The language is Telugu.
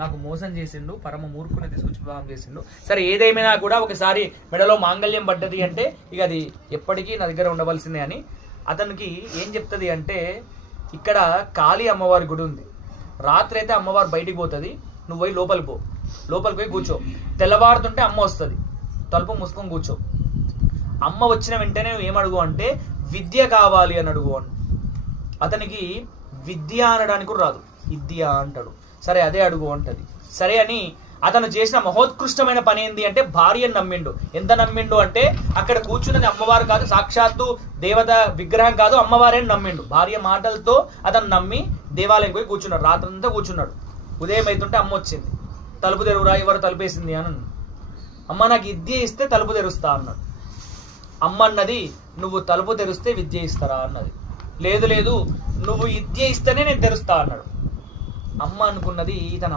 నాకు మోసం చేసిండు, పరమ మూర్ఖుని తీసుకొచ్చి వివాహం చేసిండు. సరే ఏదేమైనా కూడా ఒకసారి మెడలో మాంగళ్యం పడ్డది అంటే ఇక అది ఎప్పటికీ నా దగ్గర ఉండవలసిందే అని అతనికి ఏం చెప్తుంది అంటే, ఇక్కడ కాళీ అమ్మవారి గుడి ఉంది. రాత్రి అయితే అమ్మవారు బయటికి పోతుంది, నువ్వు పోయి లోపలికి పోయి కూర్చో. తెల్లవారుతుంటే అమ్మ వస్తుంది, తలుపు మూసుకొని కూర్చో. అమ్మ వచ్చిన వెంటనే నువ్వు ఏమడుగు అంటే విద్య కావాలి అని అడుగు అని. అతనికి విద్య అనడానికి కూడా రాదు, విద్య అంటాడు. సరే అదే అడుగు అంటది. సరే అని అతను చేసిన మహోత్కృష్టమైన పని ఏంది అంటే భార్యను నమ్మిండు. ఎంత నమ్మిండు అంటే అక్కడ కూర్చున్నది అమ్మవారు కాదు, సాక్షాత్తు దేవత విగ్రహం కాదు, అమ్మవారే నమ్మిండు. భార్య మాటలతో అతను నమ్మి దేవాలయం పోయి కూర్చున్నాడు. రాత్రంతా కూర్చున్నాడు. ఉదయం అవుతుంటే అమ్మ వచ్చింది. తలుపు తెరువురా, ఎవరు తలుపేసింది అని. అమ్మ నాకు విద్య ఇస్తే తలుపు తెరుస్తా అన్నాడు. అమ్మ అన్నది, నువ్వు తలుపు తెరిస్తే విద్య ఇస్తారా అన్నది. లేదు నువ్వు విద్య ఇస్తేనే నేను తెరుస్తా అన్నాడు. అమ్మ అనుకున్నది తన